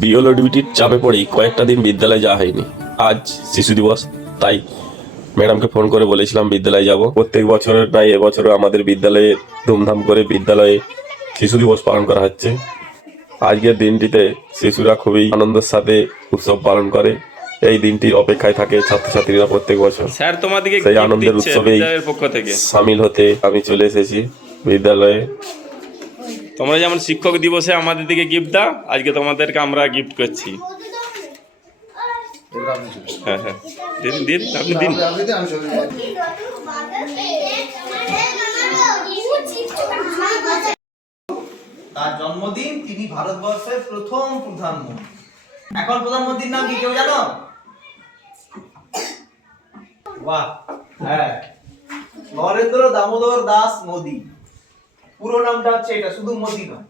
BLO ডিউটির চাপে পড়েই কয়েকটা দিন বিদ্যালয়ে যাওয়া হয়নি। আজ শিশু দিবস, তাই ম্যাডামকে ফোন করে বলেছিলাম বিদ্যালয়ে যাব। প্রত্যেক বছরের নাই এবছরও আমাদের বিদ্যালয়ে ধুমধাম করে বিদ্যালয়ে শিশু দিবস পালন করা হচ্ছে। আজকের দিনটিতে শিশুরা খুবই আনন্দের সাথে উৎসব পালন করে। এই দিনটির অপেক্ষায় থাকে ছাত্রছাত্রীরা প্রত্যেক বছর। স্যার তোমাদেরকে সেই gift আনন্দের দিচ্ছে উৎসবেই বিদ্যালয়ের পক্ষ থেকে। সামিল হতে আমি চলে এসেছি বিদ্যালয়ে। তোমরা যেমন শিক্ষক দিবসে আমাদের দিকে গিফট দাও, আজকে তোমাদেরকে আমরা গিফট করছি। হ্যাঁ হ্যাঁ, দিন দিন, আপনি দিন। তার জন্মদিন, তিনি ভারতবর্ষের প্রথম প্রধানমন্ত্রী। এখন প্রধানমন্ত্রীর নাম কি কেউ জানো? বাহ, হ্যাঁ, নরেন্দ্র দামোদর দাস মোদী। পুরো নামটা হচ্ছে এটা, শুধু মোদী নয়।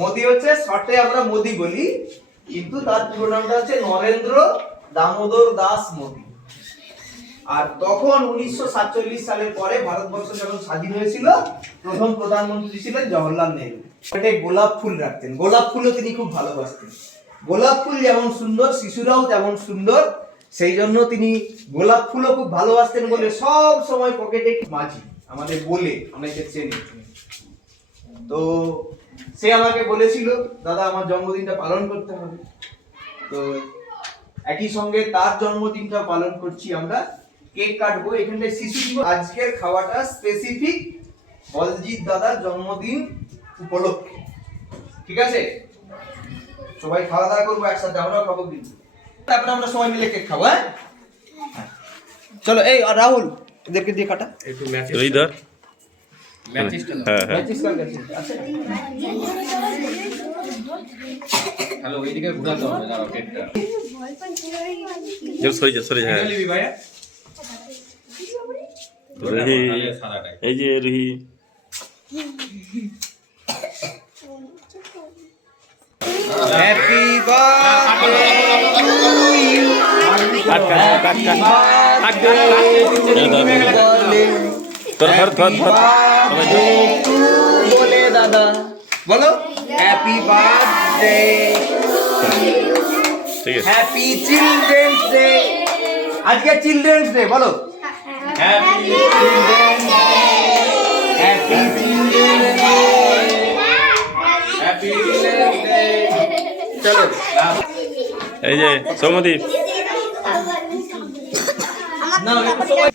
মোদী হচ্ছে শর্টে আমরা মোদী বলি, কিন্তু তার পুরো নামটা হচ্ছে নরেন্দ্র দামোদর দাস মোদী। আর তখন 1947 সালের পরে ভারতবর্ষ যখন স্বাধীন হয়েছিল, প্রথম প্রধানমন্ত্রী ছিলেন জওহরলাল নেহরু। এটা গোলাপ ফুল রাখতেন, গোলাপ ফুলও তিনি খুব ভালোবাসতেন। গোলাপ ফুল যেমন সুন্দর, শিশুরাও তেমন সুন্দর, সেই জন্য তিনি গোলাপ ফুলও খুব ভালোবাসতেন বলে সব সময় পকেটে মাঝি আমাদের বলে অনেকে চেনে। তো সে আমাকে বলেছিল, দাদা আমার জন্মদিনটা পালন করতে হবে। তো একই সঙ্গে তার জন্মদিনটা পালন করছি আমরা। কেক কাটবো এখানে শিশু দিবস। আজকের খাওয়াটা স্পেসিফিক বলজিৎ দাদার জন্মদিন উপলক্ষে, ঠিক আছে? সবাই খাওয়া দাওয়া করবো একসাথে, আমরাও খাবো কিন্তু। তারপরে আমরা সবাই মিলে কেক খাবো। হ্যাঁ, চলো। এই রাহুল, এদেরকে দিয়ে কাটা একটু ম্যাচ ধর। হ্যাঁ হ্যাঁ, ম্যাচিস কার কাছে আছে? হ্যালো, ওইদিকে ঘোরাতে হবে না রকেটটা। সরে যা সরে যা। হ্যাঁ নিবি ভাইয়া? রুহি, সাদাটাই। এই যে Ruhi. Happy birthday to you. Cut cut cut cut cut দে। ধর ধর ধর ধর। বলে দাদা বলো হ্যাপি বার্থডে, ঠিক আছে। Happy children's day. আজকে চিলড্রেন্স ডে, বলো happy children's day, happy children's day, happy children's day. চলো এই যে সৌমদীপ। না সবাই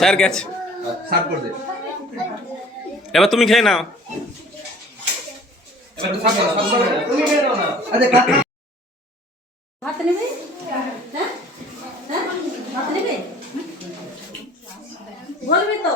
স্যার গেছে, সার্ভ করে দে। এবার তুমি খেয়ে নাও। এবার তো সার্ভ করো, তুমি খেয়ে নাও না। আচ্ছা ভাত নেবে? হ্যাঁ হ্যাঁ, ভাত নেবে? বলবে তো।